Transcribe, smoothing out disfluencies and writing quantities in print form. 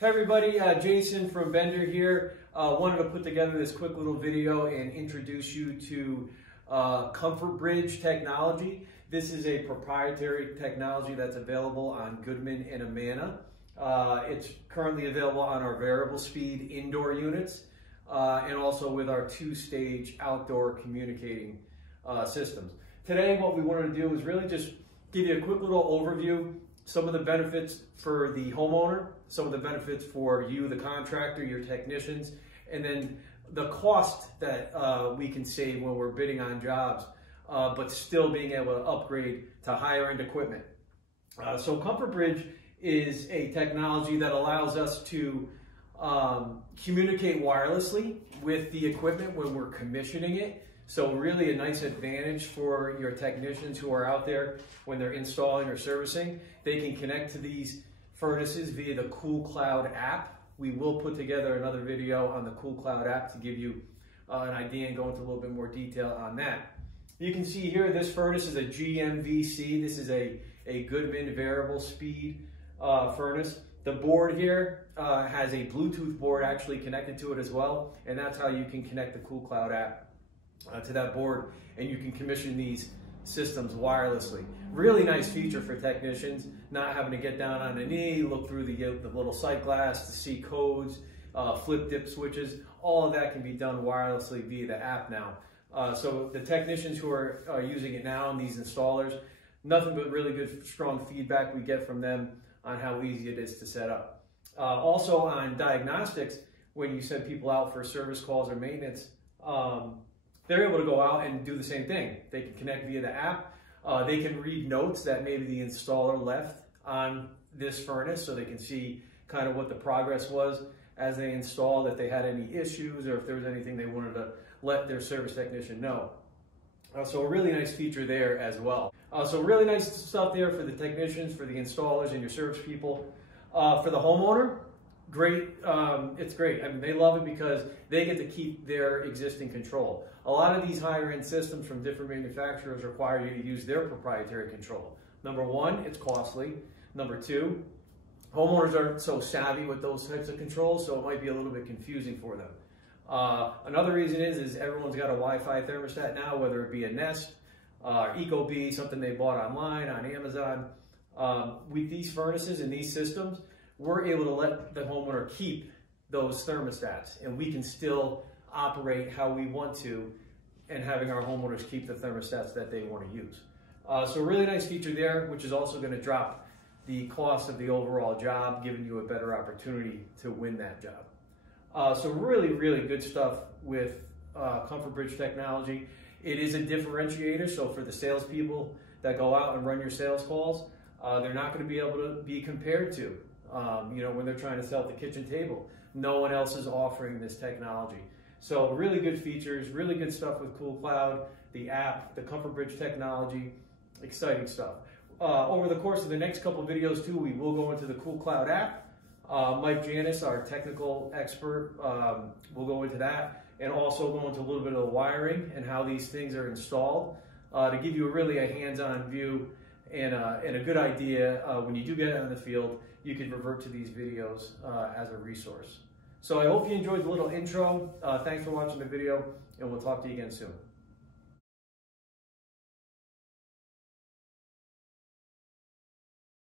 Hey everybody, Jason from Bender here. Wanted to put together this quick little video and introduce you to ComfortBridge Technology. This is a proprietary technology that's available on Goodman and Amana. It's currently available on our variable speed indoor units and also with our two-stage outdoor communicating systems. Today what we wanted to do is really just give you a quick little overview, some of the benefits for the homeowner, some of the benefits for you, the contractor, your technicians, and then the cost that we can save when we're bidding on jobs, but still being able to upgrade to higher end equipment. So ComfortBridge is a technology that allows us to communicate wirelessly with the equipment when we're commissioning it. So really a nice advantage for your technicians who are out there when they're installing or servicing. They can connect to these furnaces via the Cool Cloud app. We will put together another video on the Cool Cloud app to give you an idea and go into a little bit more detail on that. You can see here this furnace is a GMVC. This is a Goodman variable speed furnace. The board here has a Bluetooth board actually connected to it as well, and that's how you can connect the Cool Cloud app to that board, and you can commission these systems wirelessly. Really nice feature for technicians, not having to get down on a knee, look through the little sight glass to see codes, flip dip switches. All of that can be done wirelessly via the app now. So the technicians who are using it now and these installers, nothing but really good, strong feedback we get from them on how easy it is to set up. Also on diagnostics, when you send people out for service calls or maintenance, they're able to go out and do the same thing. They can connect via the app. They can read notes that maybe the installer left on this furnace, so they can see kind of what the progress was as they installed, if they had any issues or if there was anything they wanted to let their service technician know. So a really nice feature there as well. So really nice stuff there for the technicians, for the installers and your service people. For the homeowner, great. It's great. I mean, they love it because they get to keep their existing control. A lot of these higher end systems from different manufacturers require you to use their proprietary control. Number one, it's costly. Number two, homeowners aren't so savvy with those types of controls, so it might be a little bit confusing for them. Another reason is everyone's got a Wi-Fi thermostat now, whether it be a Nest, Ecobee, something they bought online on Amazon. With these furnaces and these systems, we're able to let the homeowner keep those thermostats, and we can still operate how we want to, and having our homeowners keep the thermostats that they want to use. So really nice feature there, which is also going to drop the cost of the overall job, giving you a better opportunity to win that job. So really, really good stuff with ComfortBridge Technology. It is a differentiator, so for the salespeople that go out and run your sales calls, they're not going to be able to be compared to, when they're trying to sell at the kitchen table. No one else is offering this technology. So really good features, really good stuff with Cool Cloud, the app, the ComfortBridge Technology, exciting stuff. Over the course of the next couple of videos too, we will go into the Cool Cloud app. Mike Janis, our technical expert, will go into that, and also go into a little bit of the wiring and how these things are installed to give you really a hands-on view and a good idea when you do get out in the field. You can revert to these videos as a resource. So I hope you enjoyed the little intro. Thanks for watching the video, and we'll talk to you again soon.